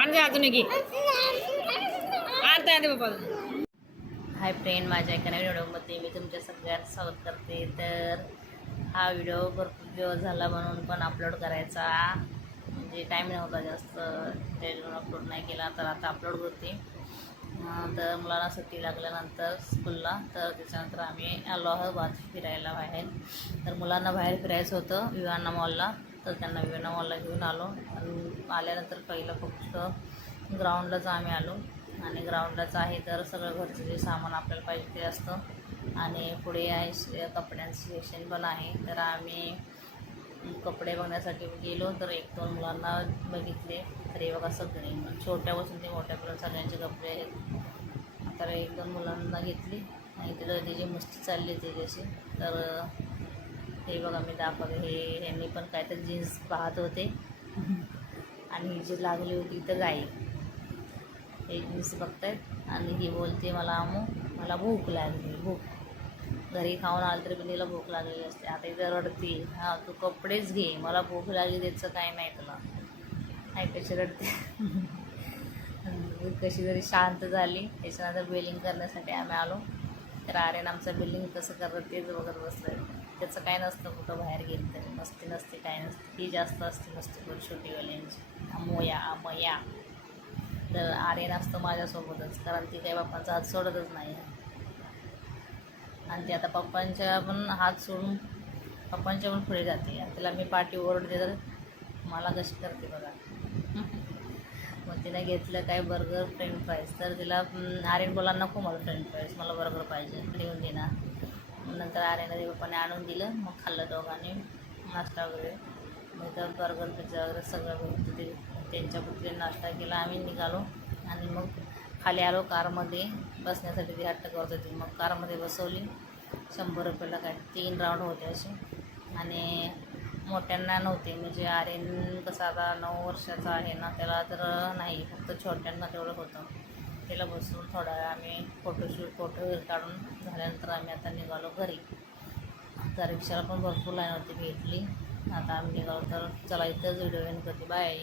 आणि अजून की आरती बाबा. हाय फ्रेंड, माझ्या एका नवीन व्हिडिओमध्ये मी तुमच्या सगळ्यांचं स्वागत करते. तर हा व्हिडिओ भरपूर दिवस झाला म्हणून पण अपलोड करायचा म्हणजे टाईम नव्हता जास्त, त्याच्यावर अपलोड नाही केला. तर आता अपलोड करते. तर मुलांना सुट्टी लागल्यानंतर स्कूलला, तर त्याच्यानंतर आम्ही आलो आहोत फिरायला बाहेर. तर मुलांना बाहेर फिरायचं होतं विवाना मॉलला, तर त्यांना विवाना मॉलला घेऊन आलो. आणि आल्यानंतर पहिलं फक्त ग्राउंडलाच आम्ही आलो. आणि ग्राउंडलाच आहे तर सगळं घरचं जे सामान आपल्याला पाहिजे ते असतं. आणि पुढे आहे कपड्यांचं सेक्शन पण आहे. तर आम्ही कपडे बघण्यासाठी गेलो, तर एक दोन मुलांना बघितले. तर हे बघा सगळे छोट्यापासून ते मोठ्यापर्यंत सगळ्यांचे कपडे आहेत. तर एक दोन मुलांना घेतली आणि तिथं त्याची मस्ती चालली त्याच्याशी. तर हे बघा मी दाखवते, ह्यांनी पण काहीतरी जीन्स पाहत होते आणि ही जी लागली होती तर गाई हे जीन्स बघतायत. आणि ही बोलते मला भूक लागली, भूक घरी खाऊन आलं तरी पण तिला भूक लागलेली असते. आता इथं रडते, हां तू कपडेच घे, मला भूक लागली त्याचं काय नाही तुला. नाही कशी रडते कशी तरी शांत झाली. त्याच्यानंतर बिलिंग करण्यासाठी आम्ही आलो. तर आर्यन आमचं बिलिंग कसं करत तेच बघत बसलं. त्याचं काय नसतं, कुठं बाहेर गेलं तरी मस्ती नसते, काय नसते. ही जास्त असते मस्ती पण छोटीवाल्यांची, अमया. तर आर्यन असतं माझ्यासोबतच, कारण ती काही पप्पांचा हात सोडतच नाही. आणि ती आता पप्पांच्या पण हात सोडून पप्पांच्या पण पुढे जाते. तिला मी पाठी ओरडते तर मला कशी करते बघा. मग तिने घेतलं काय बर्गर फ्रेंच फ्राईज. तर तिला आर्यन बोला नको मला फ्रेंच फ्राईज, मला बर्गर पाहिजे, लिहून देणार. नंतर आर्यनने पप्पाने आणून दिलं. मग खाल्लं दोघांनी नाश्ता वगैरे. मग तर बर्गर पिझ्झा वगैरे सगळं ते त्यांच्या पुढे नाश्ता केला. आम्ही निघालो आणि मग खाली आलो कारमध्ये बसण्यासाठी. ती हट्ट करत होती, मग कारमध्ये बसवली. 100 रुपयाला काय 3 राऊंड होते असे. आणि मोठ्यांना नव्हते, म्हणजे आर्यन कसं आता 9 वर्षाचा आहे ना, त्याला तर नाही, फक्त छोट्यांना तेवढं होतं. त्याला बसून थोडा वेळ आम्ही फोटो वगैरे काढून झाल्यानंतर आम्ही आता निघालो घरी. तर रिक्षाला पण भरपूर लाईन होती, भेटली. आता आम्ही निघालो. तर चला इथंच व्हिडिओ एंड करते. बाय.